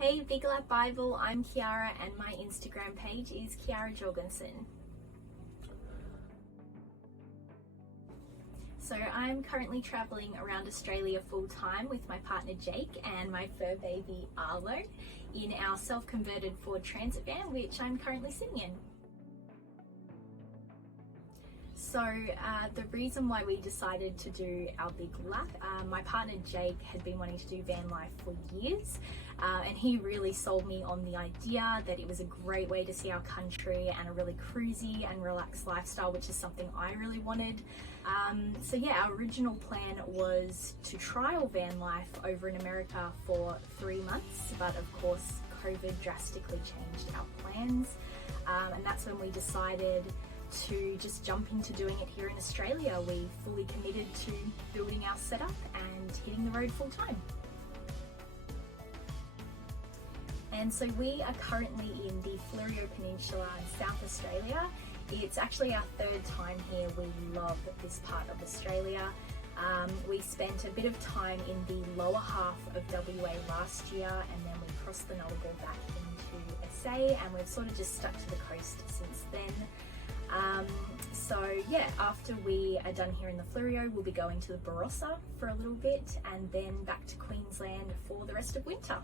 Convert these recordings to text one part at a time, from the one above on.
Hey Big Lab Bible, I'm Kiara and my Instagram page is Kiara Jorgensen. So I'm currently travelling around Australia full time with my partner Jake and my fur baby Arlo in our self-converted Ford Transit van, which I'm currently sitting in. So the reason why we decided to do our big lap, my partner Jake had been wanting to do van life for years, and he really sold me on the idea that it was a great way to see our country and a really cruisy and relaxed lifestyle, which is something I really wanted. So yeah, our original plan was to trial van life over in America for 3 months, but of course COVID drastically changed our plans, and that's when we decided to just jump into doing it here in Australia. We fully committed to building our setup and hitting the road full time. And so we are currently in the Fleurieu Peninsula in South Australia. It's actually our 3rd time here. We love this part of Australia. We spent a bit of time in the lower half of WA last year, and then we crossed the Nullarbor back into SA, and we've sort of just stuck to the coast since then. So yeah, after we are done here in the Fleurieu, we'll be going to the Barossa for a little bit and then back to Queensland for the rest of winter.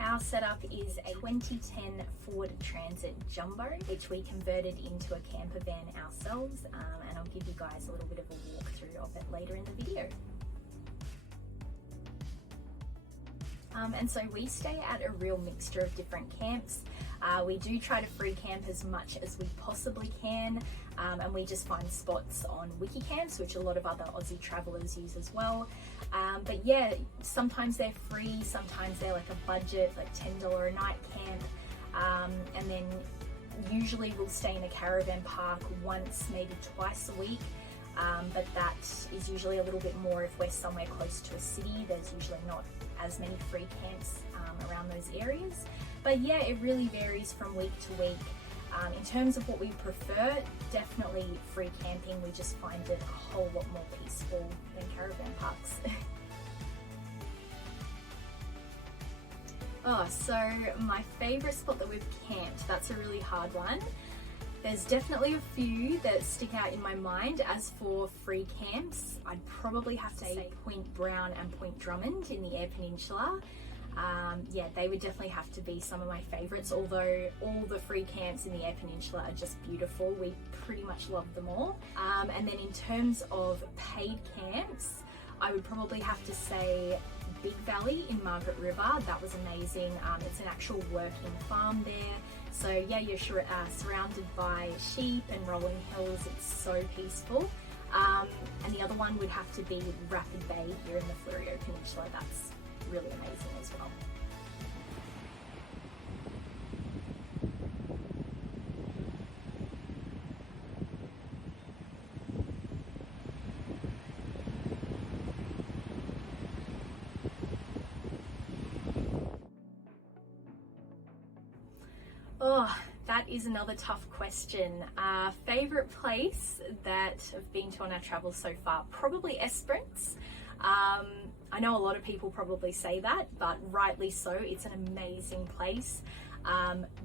Our setup is a 2010 Ford Transit Jumbo, which we converted into a camper van ourselves, and I'll give you guys a little bit of a walkthrough of it later in the video. And so we stay at a real mixture of different camps. We do try to free camp as much as we possibly can, and we just find spots on wiki camps, which a lot of other Aussie travellers use as well. But yeah, sometimes they're free, sometimes they're like a budget, like $10 a night camp, and then usually we'll stay in a caravan park once, maybe twice a week. But that is usually a little bit more if we're somewhere close to a city. There's usually not as many free camps around those areas. But yeah, it really varies from week to week. In terms of what we prefer, definitely free camping. We just find it a whole lot more peaceful than caravan parks. So my favourite spot that we've camped, that's a really hard one. There's definitely a few that stick out in my mind. As for free camps, I'd probably have to say Point Brown and Point Drummond in the Eyre Peninsula. Yeah, they would definitely have to be some of my favourites, although all the free camps in the Eyre Peninsula are just beautiful. We pretty much love them all. And then in terms of paid camps, I would probably have to say Big Valley in Margaret River. That was amazing. It's an actual working farm there. So yeah, you're surrounded by sheep and rolling hills. It's so peaceful. And the other one would have to be Rapid Bay here in the Fleurieu Peninsula. That's really amazing as well. Oh, that is another tough question. Favourite place that I've been to on our travels so far? Probably Esperance. I know a lot of people probably say that, but rightly so. It's an amazing place.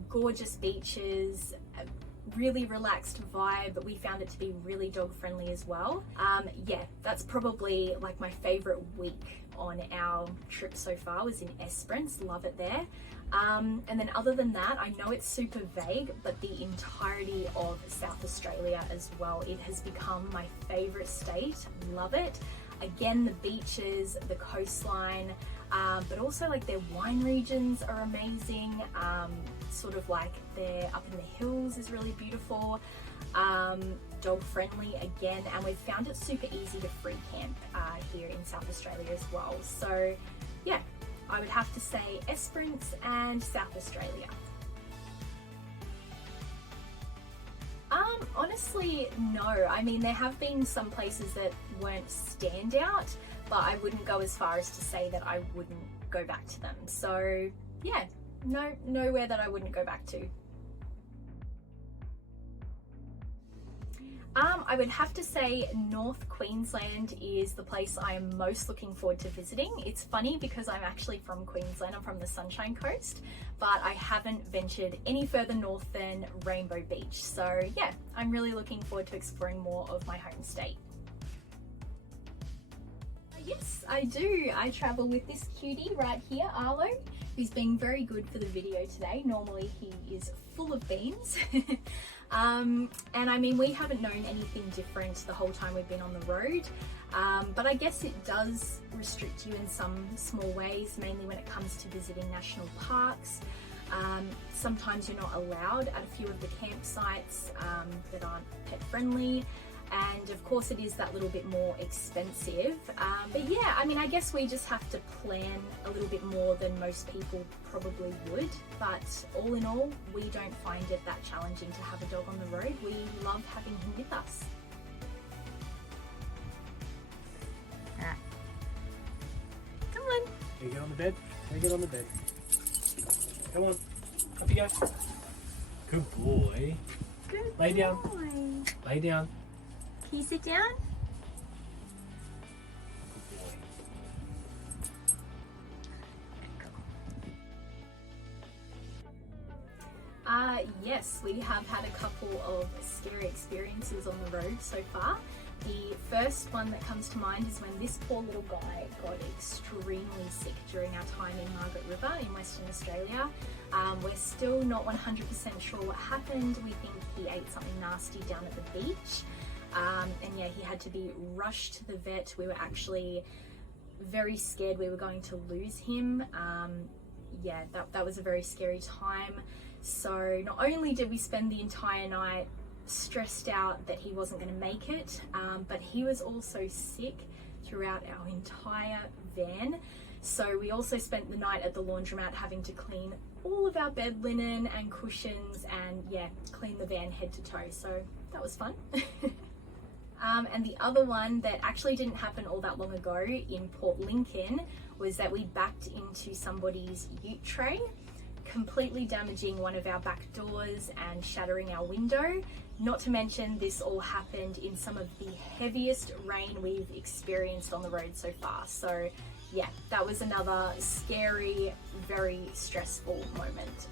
Gorgeous beaches, really relaxed vibe, but we found it to be really dog friendly as well. Yeah, that's probably like my favourite week on our trip so far was in Esperance. Love it there. And then other than that, I know it's super vague, but the entirety of South Australia as well. It has become my favourite state. Love it. Again, the beaches, the coastline, but also like their wine regions are amazing. Sort of like they're up in the hills is really beautiful. Dog friendly again, and we've found it super easy to free camp here in South Australia as well. So yeah, I would have to say Esperance and South Australia. Honestly, no. I mean, there have been some places that weren't standout, but I wouldn't go as far as to say that I wouldn't go back to them. So yeah, no, nowhere that I wouldn't go back to. I would have to say North Queensland is the place I am most looking forward to visiting. It's funny because I'm actually from Queensland, I'm from the Sunshine Coast, but I haven't ventured any further north than Rainbow Beach. So yeah, I'm really looking forward to exploring more of my home state. Yes, I do. I travel with this cutie right here, Arlo, who's being very good for the video today. Normally he is full of beans. And I mean, we haven't known anything different the whole time we've been on the road, but I guess it does restrict you in some small ways, mainly when it comes to visiting national parks. Sometimes you're not allowed at a few of the campsites that aren't pet friendly, and of course it is that little bit more expensive, but yeah, I mean, I guess we just have to plan a little bit more than most people probably would, but all in all, we don't find it that challenging to have a dog on the road. We love having him with us. Alright, come on. Can you get on the bed? Can you get on the bed? Come on, up you go. Good boy. Good Lay down. boy. Lay down. Can you sit down? Yes, we have had a couple of scary experiences on the road so far. The first one that comes to mind is when this poor little guy got extremely sick during our time in Margaret River in Western Australia. We're still not 100% sure what happened. We think he ate something nasty down at the beach. And yeah, he had to be rushed to the vet. We were actually very scared we were going to lose him. Yeah, that was a very scary time. So not only did we spend the entire night stressed out that he wasn't going to make it, but he was also sick throughout our entire van. So we also spent the night at the laundromat having to clean all of our bed linen and cushions and yeah, clean the van head to toe. So that was fun. And the other one that actually didn't happen all that long ago in Port Lincoln was that we backed into somebody's ute tray, completely damaging one of our back doors and shattering our window. Not to mention, this all happened in some of the heaviest rain we've experienced on the road so far. So yeah, that was another scary, very stressful moment.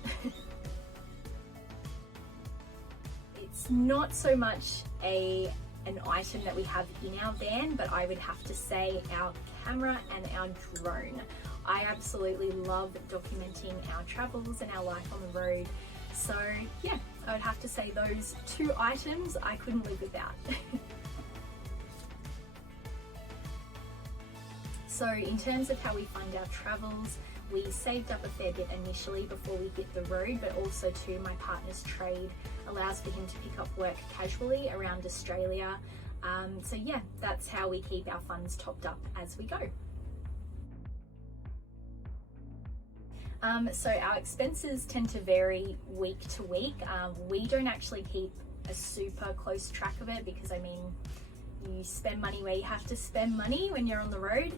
It's not so much an item that we have in our van, but I would have to say our camera and our drone. I absolutely love documenting our travels and our life on the road. So yeah, I would have to say those two items I couldn't live without. So in terms of how we fund our travels, we saved up a fair bit initially before we hit the road, but also too, my partner's trade allows for him to pick up work casually around Australia. So yeah, that's how we keep our funds topped up as we go. So our expenses tend to vary week to week. We don't actually keep a super close track of it because, I mean, you spend money where you have to spend money when you're on the road.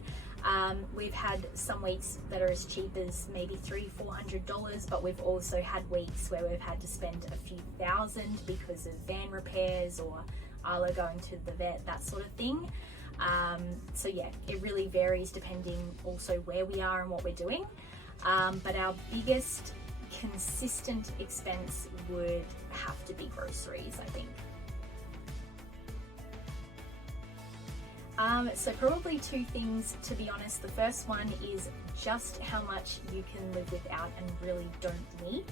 We've had some weeks that are as cheap as maybe $300-400, but we've also had weeks where we've had to spend a few thousand because of van repairs or Arlo going to the vet, that sort of thing. So yeah, it really varies depending also where we are and what we're doing. But our biggest consistent expense would have to be groceries, I think. So probably two things, to be honest. The first one is just how much you can live without and really don't need.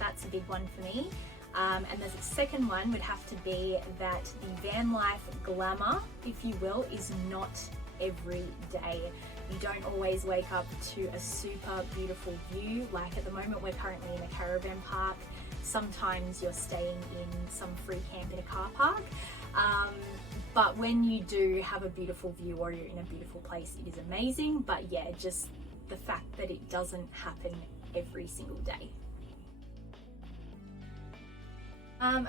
That's a big one for me. And the second one would have to be that the van life glamour, if you will, is not every day. You don't always wake up to a super beautiful view. Like at the moment, we're currently in a caravan park. Sometimes you're staying in some free camp in a car park. But when you do have a beautiful view or you're in a beautiful place, it is amazing. But yeah, just the fact that it doesn't happen every single day.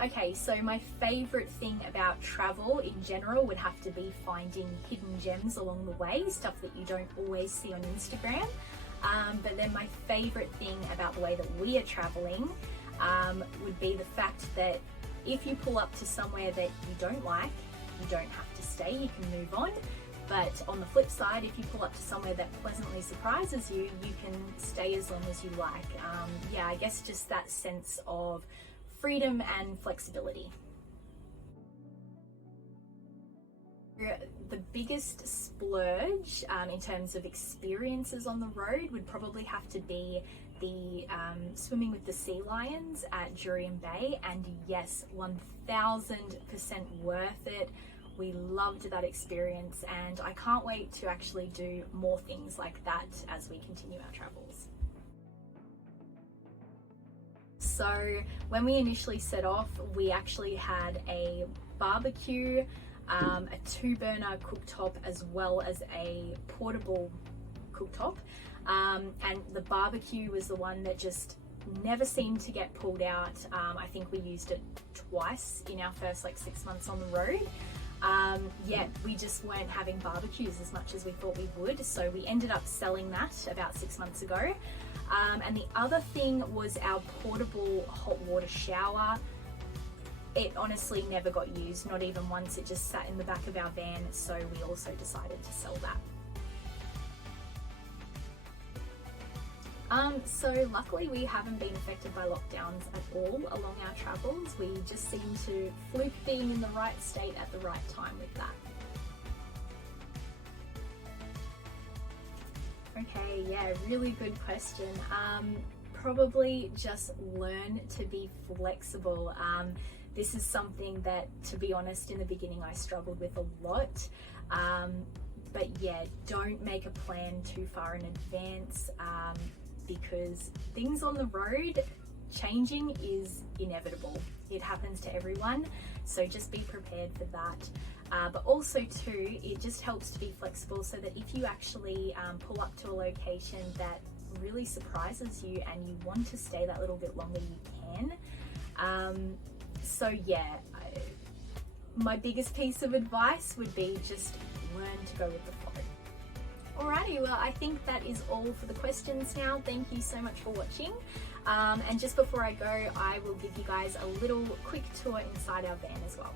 Okay, so my favorite thing about travel in general would have to be finding hidden gems along the way, stuff that you don't always see on Instagram. But then my favorite thing about the way that we are traveling would be the fact that If you pull up to somewhere that you don't like, you don't have to stay, you can move on. But on the flip side, if you pull up to somewhere that pleasantly surprises you, you can stay as long as you like. Yeah, I guess just that sense of freedom and flexibility. The biggest splurge in terms of experiences on the road would probably have to be the swimming with the sea lions at Jurien Bay, and yes, 1000% worth it. We loved that experience, and I can't wait to actually do more things like that as we continue our travels. So when we initially set off, we actually had a barbecue, a 2-burner cooktop, as well as a portable cooktop, and the barbecue was the one that just never seemed to get pulled out. I think we used it twice in our first 6 months on the road. Yet we just weren't having barbecues as much as we thought we would, so we ended up selling that about 6 months ago. And the other thing was our portable hot water shower. It honestly never got used, not even once. It just sat in the back of our van, so we also decided to sell that. So luckily we haven't been affected by lockdowns at all along our travels. We just seem to fluke being in the right state at the right time with that. Okay, yeah, really good question. Probably just learn to be flexible. This is something that, to be honest, in the beginning I struggled with a lot. But yeah, don't make a plan too far in advance, because things on the road, changing is inevitable. It happens to everyone, so just be prepared for that. But also too, it just helps to be flexible so that if you actually pull up to a location that really surprises you and you want to stay that little bit longer, you can. So yeah, my biggest piece of advice would be just learn to go with the flow. Alrighty, well, I think that is all for the questions now. Thank you so much for watching. And just before I go, I will give you guys a little quick tour inside our van as well.